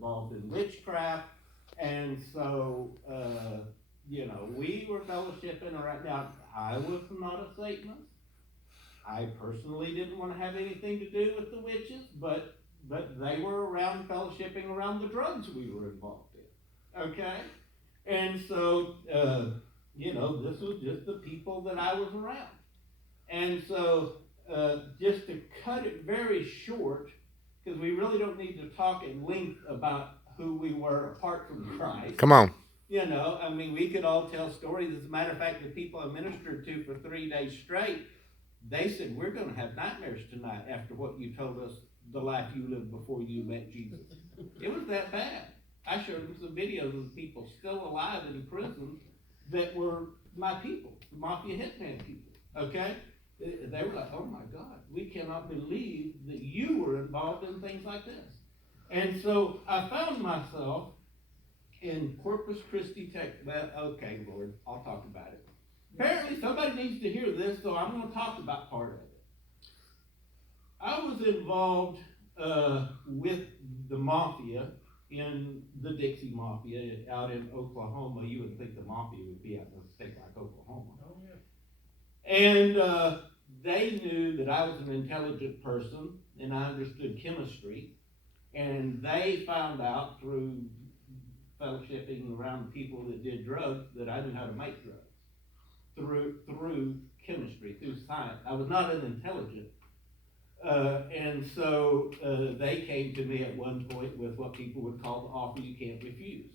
involved in witchcraft. And so, we were fellowshipping around. Now, I was not a Satanist. I personally didn't want to have anything to do with the witches, but they were around fellowshipping around the drugs we were involved in. Okay? And so, this was just the people that I was around. And so, just to cut it very short, because we really don't need to talk at length about who we were apart from Christ. Come on. We could all tell stories. As a matter of fact, the people I ministered to for 3 days straight, they said, we're going to have nightmares tonight after what you told us the life you lived before you met Jesus. It was that bad. I showed them some videos of people still alive in prison that were my people, the mafia hitman people, okay? They were like, oh my God, we cannot believe that you were involved in things like this. And so I found myself in Corpus Christi, Texas. Well, okay, Lord, I'll talk about it. Apparently somebody needs to hear this, so I'm going to talk about part of it. I was involved with the mafia in the Dixie Mafia out in Oklahoma. You would think the mafia would be out in a state like Oklahoma. Oh, yeah. And they knew that I was an intelligent person and I understood chemistry. And they found out through fellowshipping around people that did drugs that I knew how to make drugs through chemistry, through science. I was not an intelligent. And so they came to me at one point with what people would call the offer you can't refuse.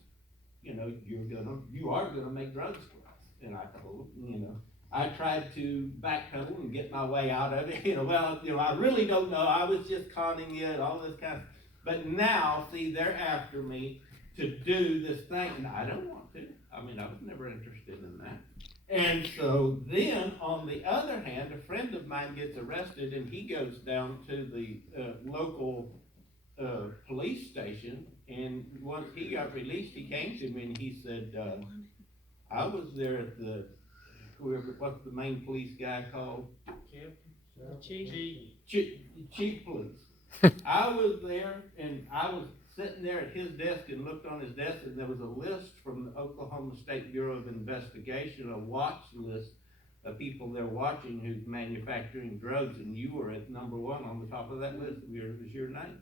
You are gonna make drugs for us. And I told them, I tried to backpedal and get my way out of it. I really don't know. I was just conning you and all this kind of. But now, see, they're after me to do this thing, and I don't want to. I was never interested in that. And so then, on the other hand, a friend of mine gets arrested, and he goes down to the local police station, and once he got released, he came to me and he said, I was there at what's the main police guy called? Chief police. I was there, and I was sitting there at his desk and looked on his desk, and there was a list from the Oklahoma State Bureau of Investigation, a watch list of people they're watching who's manufacturing drugs, and you were at number one on the top of that list. It was your name.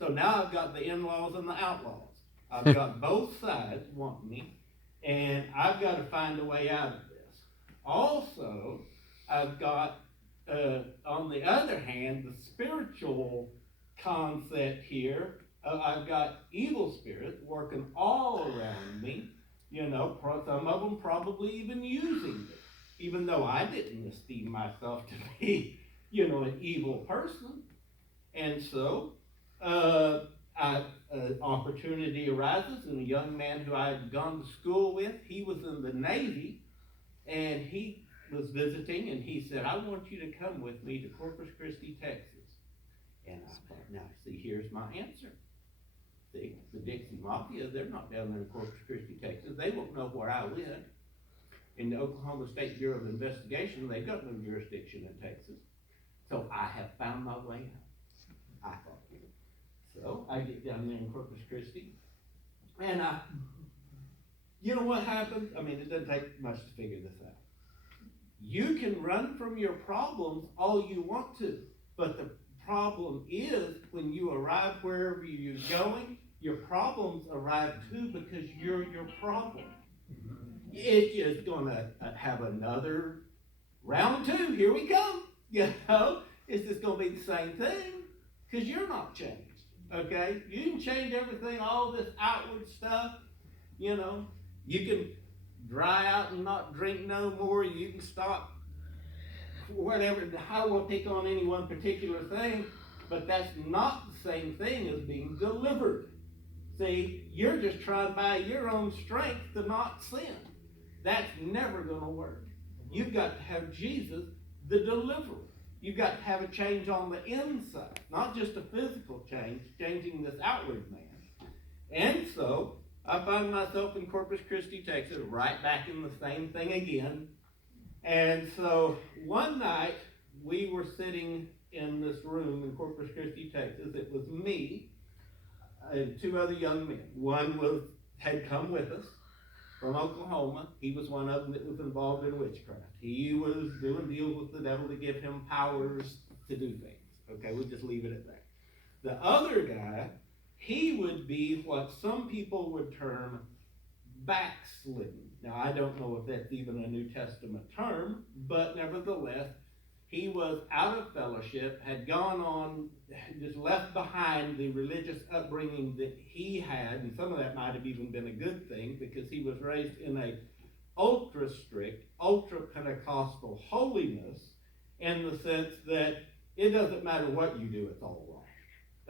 So now I've got the in-laws and the outlaws. I've got both sides wanting me, and I've got to find a way out of this. Also, I've got, on the other hand, the spiritual concept here. I've got evil spirits working all around me, some of them probably even using me, even though I didn't esteem myself to be, an evil person. And so, opportunity arises, and a young man who I had gone to school with, he was in the Navy, and he was visiting, and he said, I want you to come with me to Corpus Christi, Texas. And I thought, now, see, here's my answer. See, the Dixie Mafia, they're not down there in Corpus Christi, Texas. They won't know where I live. In the Oklahoma State Bureau of Investigation, they've got no jurisdiction in Texas. So I have found my way out, I thought. So I get down there in Corpus Christi, and you know what happens? It doesn't take much to figure this out. You can run from your problems all you want to, but the problem is when you arrive wherever you're going, your problems arrive too because you're your problem. It's just going to have another round two. Here we come. It's just going to be the same thing because you're not changed. Okay? You can change everything, all this outward stuff. You can dry out and not drink no more. You can stop whatever. I won't pick on any one particular thing, but that's not the same thing as being delivered. See, you're just trying by your own strength to not sin. That's never going to work. You've got to have Jesus, the deliverer. You've got to have a change on the inside, not just a physical change, changing this outward man. And so, I find myself in Corpus Christi, Texas, right back in the same thing again. And so, one night, we were sitting in this room in Corpus Christi, Texas. It was me, and two other young men. One had come with us from Oklahoma. He was one of them that was involved in witchcraft. He was doing deals with the devil to give him powers to do things. Okay, we'll just leave it at that. The other guy, he would be what some people would term backslidden. Now, I don't know if that's even a New Testament term, but nevertheless, he was out of fellowship, had gone on, just left behind the religious upbringing that he had, and some of that might have even been a good thing because he was raised in a ultra strict, ultra Pentecostal holiness in the sense that it doesn't matter what you do, it's all wrong.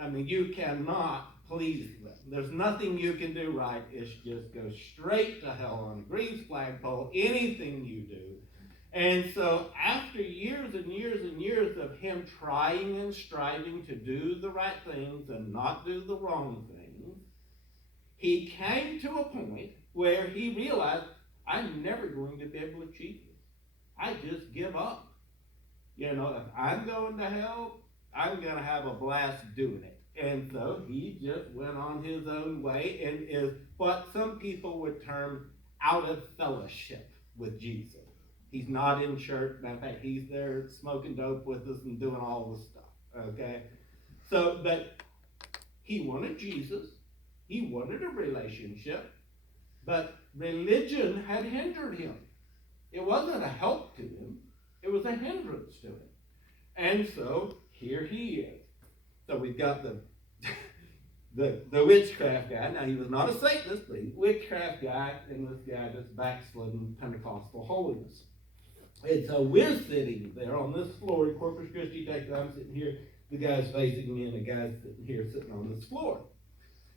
I mean, you cannot please them. There's nothing you can do right. It's just go straight to hell on a grease flagpole, anything you do. And so after years and years and years of him trying and striving to do the right things and not do the wrong things, he came to a point where he realized, I'm never going to be able to achieve this. I just give up. You know, if I'm going to hell, I'm going to have a blast doing it. And so he just went on his own way and is what some people would term out of fellowship with Jesus. He's not in church. In fact, he's there smoking dope with us and doing all this stuff. Okay? So, but he wanted Jesus. He wanted a relationship. But religion had hindered him. It wasn't a help to him. It was a hindrance to him. And so, here he is. So we've got the witchcraft guy. Now, he was not a Satanist, but he's a witchcraft guy, and this guy that's backslidden Pentecostal holiness. And so we're sitting there on this floor in Corpus Christi, Texas. I'm sitting here. The guy's facing me, and the guy's sitting here sitting on this floor.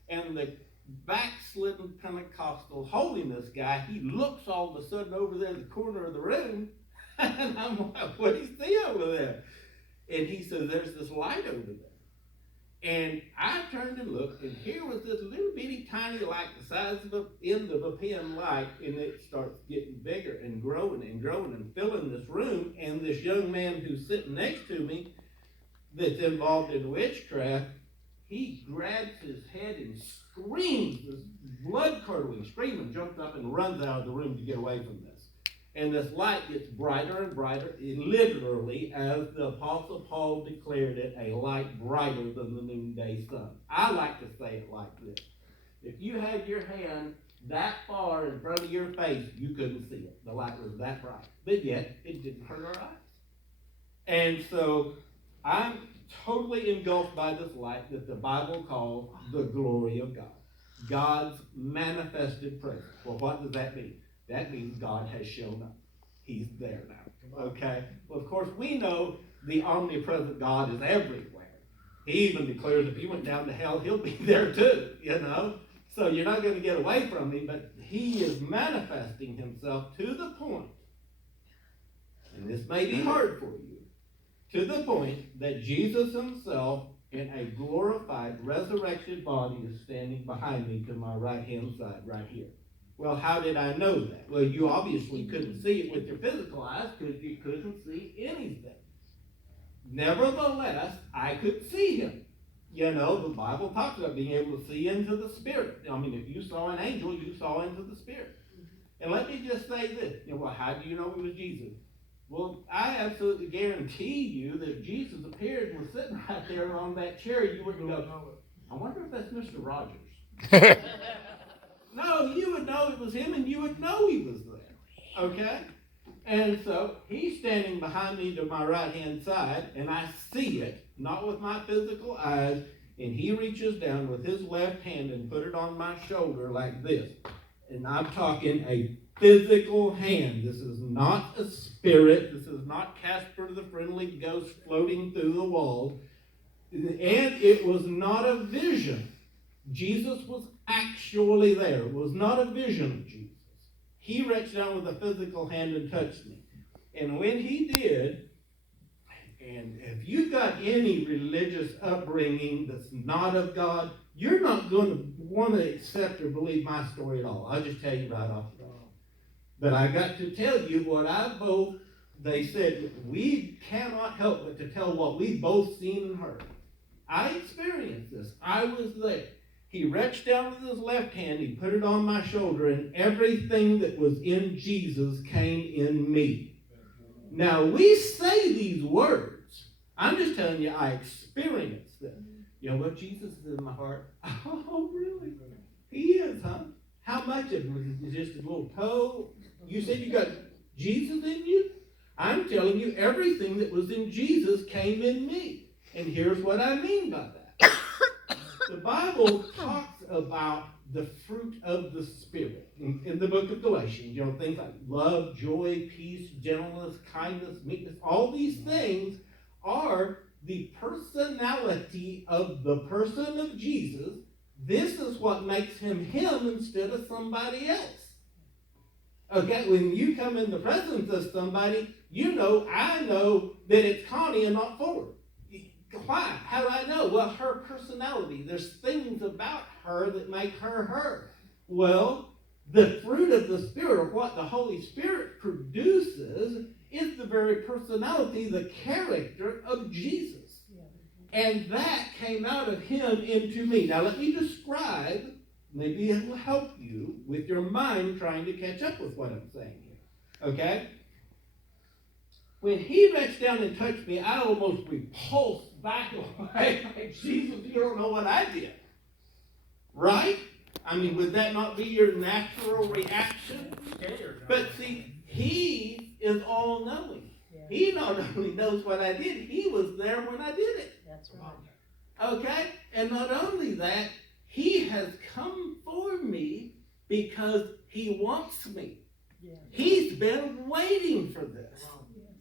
And the backslidden Pentecostal holiness guy, he looks all of a sudden over there in the corner of the room, and I'm like, what do you see over there? And he says, there's this light over there. And I turned and looked, and here was this little bitty tiny light the size of the end of a pen light, and it starts getting bigger and growing and filling this room. And this young man who's sitting next to me that's involved in witchcraft, he grabs his head and screams, this blood-curdling scream, and jumps up and runs out of the room to get away from this. And this light gets brighter and brighter, literally, as the Apostle Paul declared it, a light brighter than the noonday sun. I like to say it like this. If you had your hand that far in front of your face, you couldn't see it. The light was that bright. But yet, it didn't hurt our eyes. And so, I'm totally engulfed by this light that the Bible calls the glory of God. God's manifested presence. Well, what does that mean? That means God has shown up. He's there now. Okay? Well, of course, we know the omnipresent God is everywhere. He even declares if he went down to hell, he'll be there too, you know? So you're not going to get away from him, but he is manifesting himself to the point, and this may be hard for you, to the point that Jesus himself in a glorified, resurrected body is standing behind me to my right-hand side, right here. Well, how did I know that? Well, you obviously couldn't see it with your physical eyes because you couldn't see anything. Nevertheless, I could see him. You know, the Bible talks about being able to see into the Spirit. I mean, if you saw an angel, you saw into the Spirit. And let me just say this. You know, well, how do you know it was Jesus? Well, I absolutely guarantee you that if Jesus appeared and was sitting right there on that chair, you wouldn't go, I wonder if that's Mr. Rogers. No, you would know it was him, and you would know he was there. Okay? And so he's standing behind me to my right-hand side, and I see it, not with my physical eyes, and he reaches down with his left hand and put it on my shoulder like this. And I'm talking a physical hand. This is not a spirit. This is not Casper the Friendly Ghost floating through the walls. And it was not a vision. Jesus was actually there. It was not a vision of Jesus. He reached down with a physical hand and touched me. And when he did, and if you've got any religious upbringing that's not of God, you're not going to want to accept or believe my story at all. I'll just tell you right off the bat. But I got to tell you what they said, we cannot help but to tell what we've both seen and heard. I experienced this. I was there. He reached down with his left hand, he put it on my shoulder, and everything that was in Jesus came in me. Now, we say these words. I'm just telling you, I experienced them. You know what? Jesus is in my heart. Oh, really? He is, huh? How much of it is just a little toe? You said you got Jesus in you? I'm telling you, everything that was in Jesus came in me. And here's what I mean by that. The Bible talks about the fruit of the Spirit in the book of Galatians. You know, things like love, joy, peace, gentleness, kindness, meekness. All these things are the personality of the person of Jesus. This is what makes him him instead of somebody else. Okay, when you come in the presence of somebody, I know that it's Connie and not Ford. Why? How do I know? Well, her personality. There's things about her that make her her. Well, the fruit of the Spirit, or what the Holy Spirit produces, is the very personality, the character of Jesus. And that came out of him into me. Now, let me describe. Maybe it will help you with your mind trying to catch up with what I'm saying here. Okay? When he reached down and touched me, I almost repulsed back away like, Jesus, you don't know what I did. Right? I mean, would that not be your natural reaction? But see, he is all-knowing. He not only knows what I did, he was there when I did it. That's right. Okay? And not only that, he has come for me because he wants me. He's been waiting for this.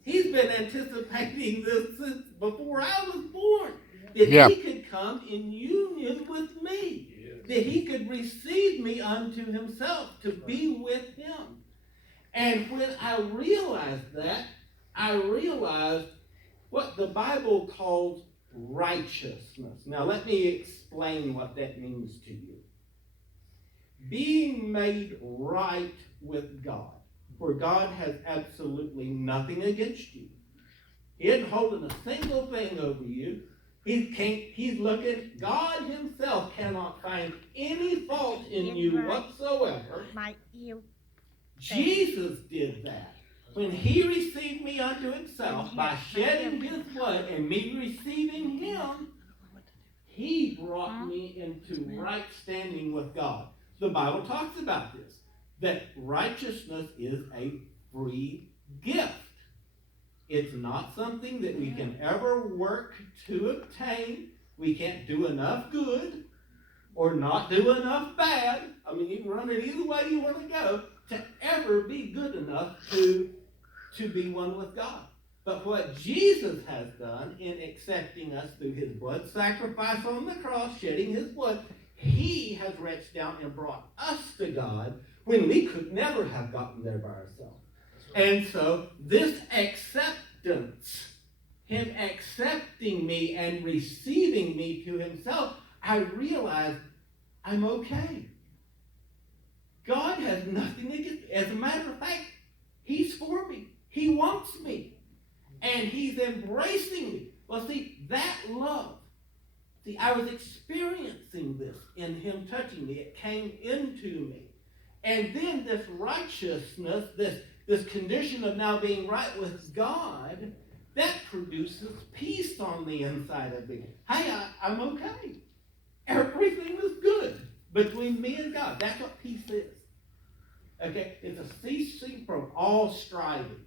He's been anticipating this since before I was born. That he could come in union with me. That he could receive me unto himself, to be with him. And when I realized that, I realized what the Bible calls righteousness. Now let me explain what that means to you. Being made right with God, where God has absolutely nothing against you. He isn't holding a single thing over you. He's looking, God himself cannot find any fault in you whatsoever. Jesus did that. When he received me unto himself by shedding his blood and me receiving him, he brought me into right standing with God. The Bible talks about this, that righteousness is a free gift. It's not something that we can ever work to obtain. We can't do enough good or not do enough bad. I mean, you can run it either way you want to go to ever be good enough to be one with God. But what Jesus has done in accepting us through his blood sacrifice on the cross, shedding his blood, he has reached down and brought us to God when we could never have gotten there by ourselves. And so this acceptance, him accepting me and receiving me to himself, I realized I'm okay. God has nothing against me. As a matter of fact, he's for me. He wants me. And he's embracing me. Well, see, that love. See, I was experiencing this in him touching me. It came into me. And then this righteousness, this condition of now being right with God, that produces peace on the inside of me. Hey, I'm okay. Everything is good between me and God. That's what peace is. Okay? It's a ceasing from all striving.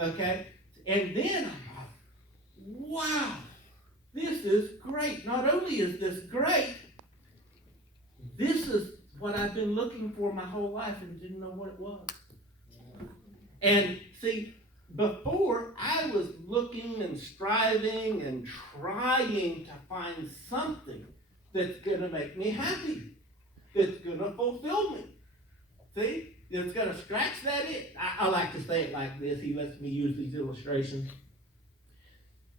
Okay? And then I'm like, wow, this is great. Not only is this great, this is what I've been looking for my whole life and didn't know what it was. And see, before I was looking and striving and trying to find something that's going to make me happy, that's going to fulfill me. See? It's going to scratch that itch. I like to say it like this. He lets me use these illustrations.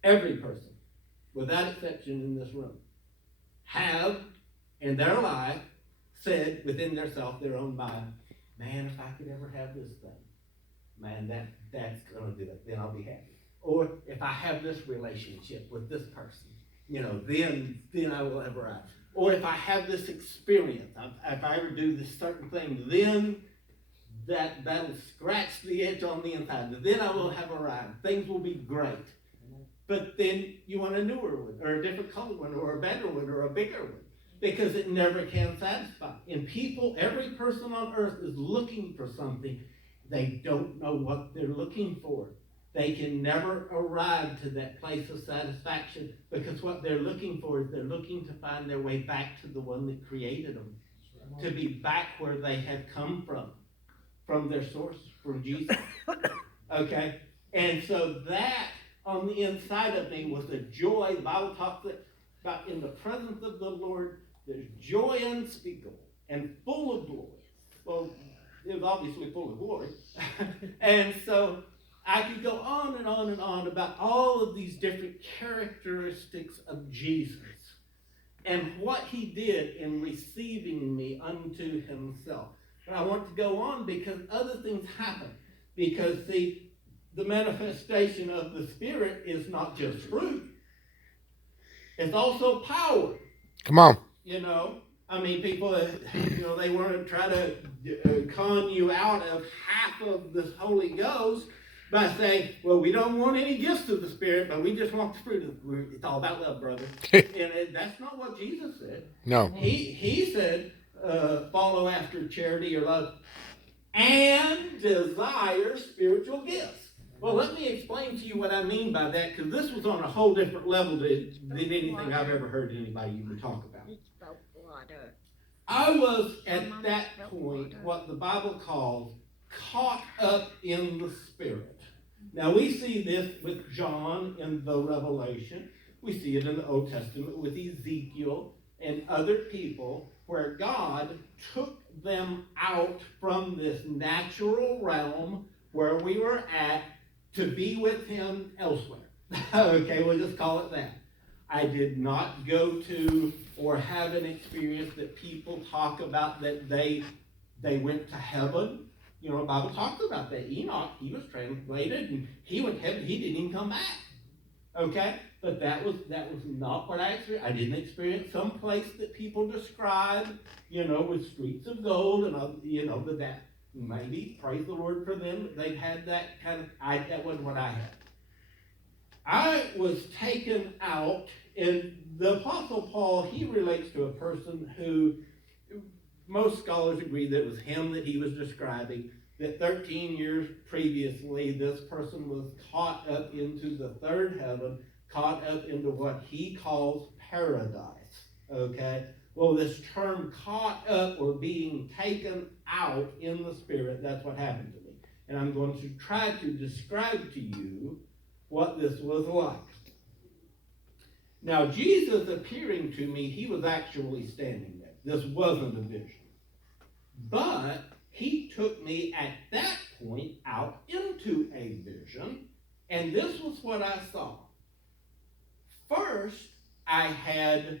Every person, without exception in this room, have in their life said within themselves, their own mind, man, if I could ever have this thing, man, that's going to do it. Then I'll be happy. Or if I have this relationship with this person, then I will ever. or if I have this experience, if I ever do this certain thing, then that'll scratch the edge on the inside. Then I will have arrived. Things will be great. But then you want a newer one, or a different color one, or a better one, or a bigger one, because it never can satisfy. And people, every person on earth is looking for something. They don't know what they're looking for. They can never arrive to that place of satisfaction, because what they're looking for is they're looking to find their way back to the one that created them, to be back where they have come from their source, from Jesus. Okay? And so that on the inside of me was a joy. The Bible talks about in the presence of the Lord, there's joy unspeakable and full of glory. Well, it was obviously full of glory. And so I could go on and on and on about all of these different characteristics of Jesus and what he did in receiving me unto himself. But I want to go on because other things happen. Because the manifestation of the Spirit is not just fruit. It's also power. Come on. I mean, people, they want to try to con you out of half of this Holy Ghost by saying, well, we don't want any gifts of the Spirit, but we just want the fruit of the Spirit. It's all about love, brother. And that's not what Jesus said. No. He said, follow after charity or love and desire spiritual gifts. Well, let me explain to you what I mean by that, because this was on a whole different level than anything I've ever heard anybody even talk about. I was at that point what the Bible calls caught up in the Spirit. Now we see this with John in the Revelation. We see it in the Old Testament with Ezekiel and other people, where God took them out from this natural realm where we were at to be with him elsewhere. Okay, we'll just call it that. I did not go to or have an experience that people talk about that they went to heaven. The Bible talks about that. Enoch, he was translated and he went to heaven. He didn't even come back. Okay? But that was not what I experienced. I didn't experience some place that people describe, with streets of gold and, but that maybe, praise the Lord for them, they've had that kind of, that wasn't what I had. I was taken out, and the Apostle Paul, he relates to a person who, most scholars agree that it was him that he was describing, that 13 years previously, this person was caught up into the third heaven, caught up into what he calls paradise, okay? Well, this term caught up or being taken out in the Spirit, that's what happened to me. And I'm going to try to describe to you what this was like. Now, Jesus appearing to me, he was actually standing there. This wasn't a vision. But he took me at that point out into a vision, and this was what I saw. First, I had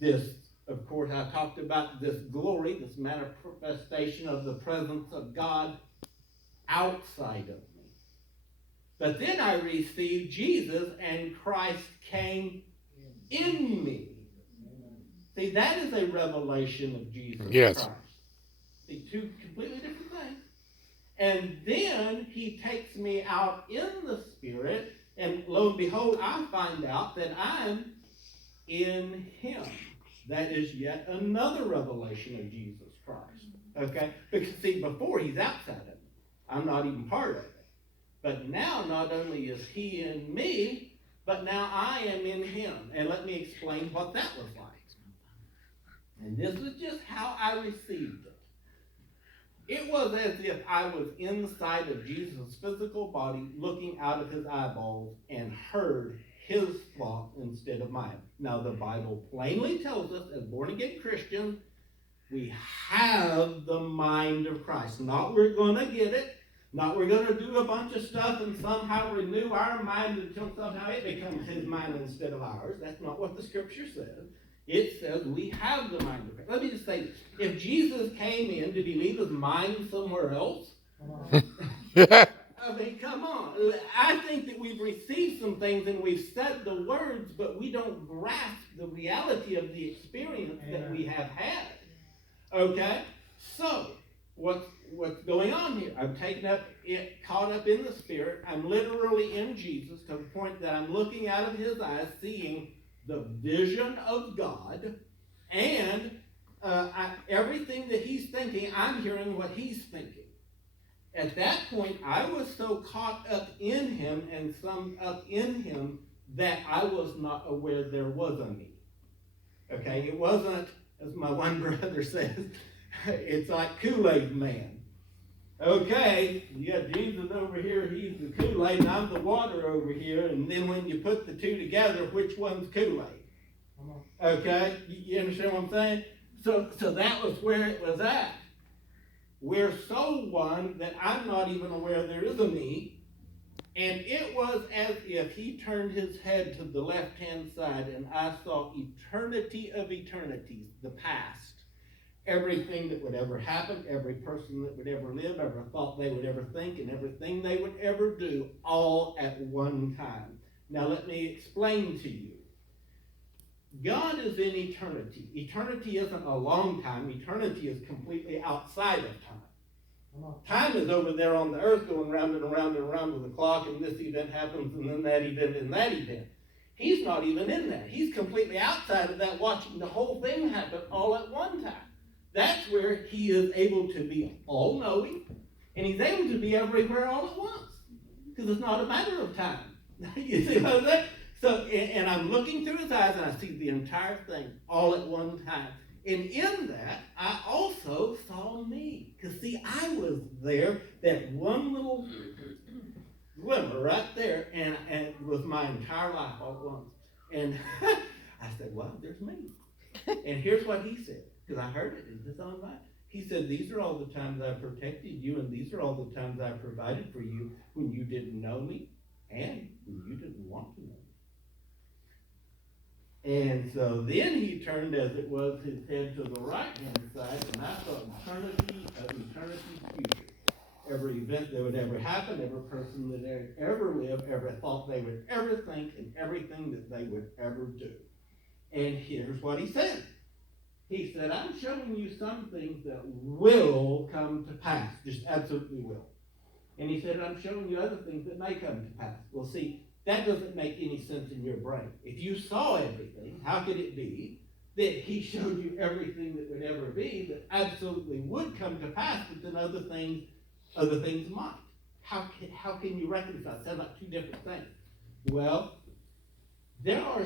this, of course, I talked about this glory, this manifestation of the presence of God outside of me. But then I received Jesus, and Christ came in me. See, that is a revelation of Jesus Christ. See, two completely different things. And then he takes me out in the Spirit, and lo and behold, I find out that I'm in him. That is yet another revelation of Jesus Christ. Okay? Because see, before he's outside of me. I'm not even part of it. But now not only is he in me, but now I am in him. And let me explain what that was like. And this is just how I received it. It was as if I was inside of Jesus' physical body, looking out of his eyeballs, and heard his thought instead of mine. Now, the Bible plainly tells us, as born-again Christians, we have the mind of Christ. Not we're going to get it, not we're going to do a bunch of stuff and somehow renew our mind until somehow it becomes his mind instead of ours. That's not what the Scripture says. It says we have the mind of Christ. Let me just say this. If Jesus came in, did he leave his mind somewhere else? I mean, come on. I think that we've received some things and we've said the words, but we don't grasp the reality of the experience that we have had. Okay? So, what's going on here? I'm caught up in the Spirit. I'm literally in Jesus to the point that I'm looking out of his eyes, seeing the vision of God, and everything that he's thinking, I'm hearing what he's thinking. At that point, I was so caught up in him and summed up in him that I was not aware there was a me. Okay? It wasn't, as my one brother says, it's like Kool-Aid Man. Okay, you got Jesus over here, he's the Kool-Aid, and I'm the water over here, and then when you put the two together, which one's Kool-Aid? Okay, you understand what I'm saying? So that was where it was at. We're so one that I'm not even aware there is a me, and it was as if he turned his head to the left-hand side, and I saw eternity of eternities, the past. Everything that would ever happen, every person that would ever live, every thought they would ever think, and everything they would ever do, all at one time. Now let me explain to you. God is in eternity. Eternity isn't a long time. Eternity is completely outside of time. Time is over there on the earth going round and around and around with the clock, and this event happens, and then that event, and that event. He's not even in that. He's completely outside of that, watching the whole thing happen all at one time. That's where he is able to be all-knowing, and he's able to be everywhere all at once, because it's not a matter of time. You see what I'm saying? So, and I'm looking through his eyes, and I see the entire thing all at one time. And in that, I also saw me. Because, see, I was there, that one little glimmer right there, and it was my entire life all at once. And I said, well, there's me. And here's what he said, because I heard it. Is this online? He said, these are all the times I protected you, and these are all the times I provided for you when you didn't know me and when you didn't want to know me. And so then he turned, as it was, his head to the right-hand side, and I saw eternity of eternity's future. Every event that would ever happen, every person that ever lived, every thought they would ever think, and everything that they would ever do. And here's what he said. He said, I'm showing you some things that will come to pass, just absolutely will. And he said, I'm showing you other things that may come to pass. Well, see, that doesn't make any sense in your brain. If you saw everything, how could it be that he showed you everything that would ever be that absolutely would come to pass, but then other things might? How can you reconcile? It sounds like two different things. Well, there are